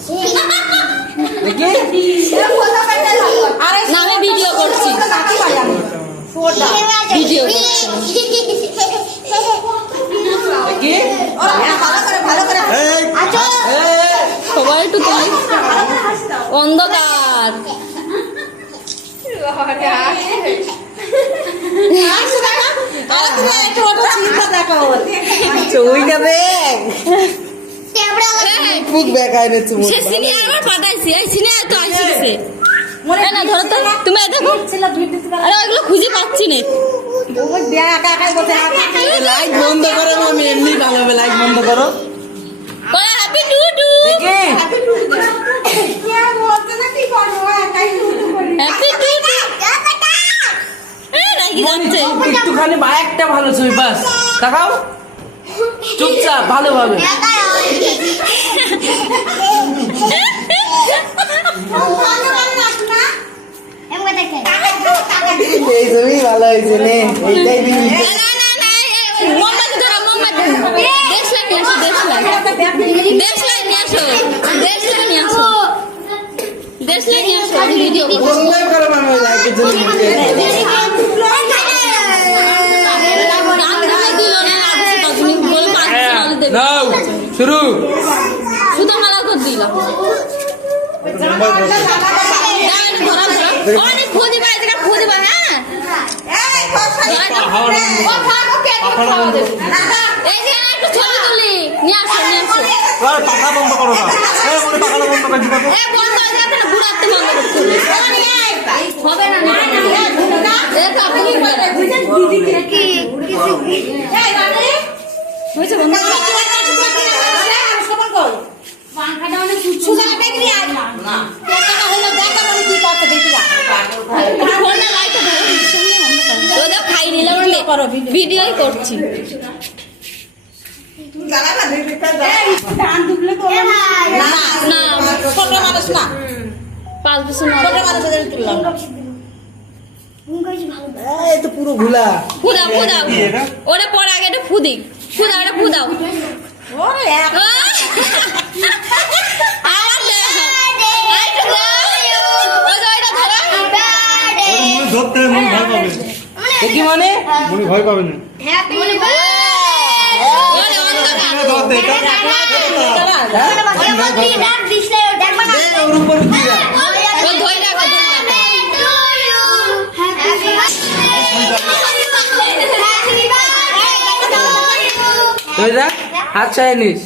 দেখি না আমি ভিডিও করছি ভিডিও দেখি সবাই একটু তুলি অন্ধকার চুইটা দেখ মুখ দেখায় না চুমু সে সিনিয়া আমার পাঠাইছি এই সিনিয়া তো আইছিছে না ধরো তো তুমি দেখো আরে ওগুলো খুঁজে পাচ্ছি না লাইট বন্ধ করো মামি এমনি ভালো হবে লাইট বন্ধ করো হ্যাপি টু টু দেখি হ্যাপি টু টু নাকি যাচ্ছে একটুখানি একটা ভালো ছবি বাস তাকাও চুপচাপ ভালোভাবে এই ছবি ভালো হয়েছে নে এইটাই দিবি মোমবাতি ধরো মোমবাতি দেশলাই নিয়ে আসো ভিডিও বন্ধ করো মামি লাইটের জন্য নাও শুরু শুধু মালা করে দিলাম অনেক খুঁজিবা এটা খুঁজিবা হ্যাঁ এই যে একটু ছবি তুলি নিয়ে আসো পাখা বন্ধ করো না পাখাটা বন্ধ করে দিবা বন্ধ হয়ে যাবে না ঘুরাতে বন্ধ করতে হবে না ভিডিওই করছি ছোট মানুষ না 5 বছর ছোট মানুষদের তুললাম এই তো পুরো ঘুলা ফুদাও ওরে পরে আগে একটা ফুদি ফুদাও ধরতে মন ভয় পাবে দেখি মানে মনে ভয় পাবে না ধরতে ওর উপর দিয়া হাত চাইনিস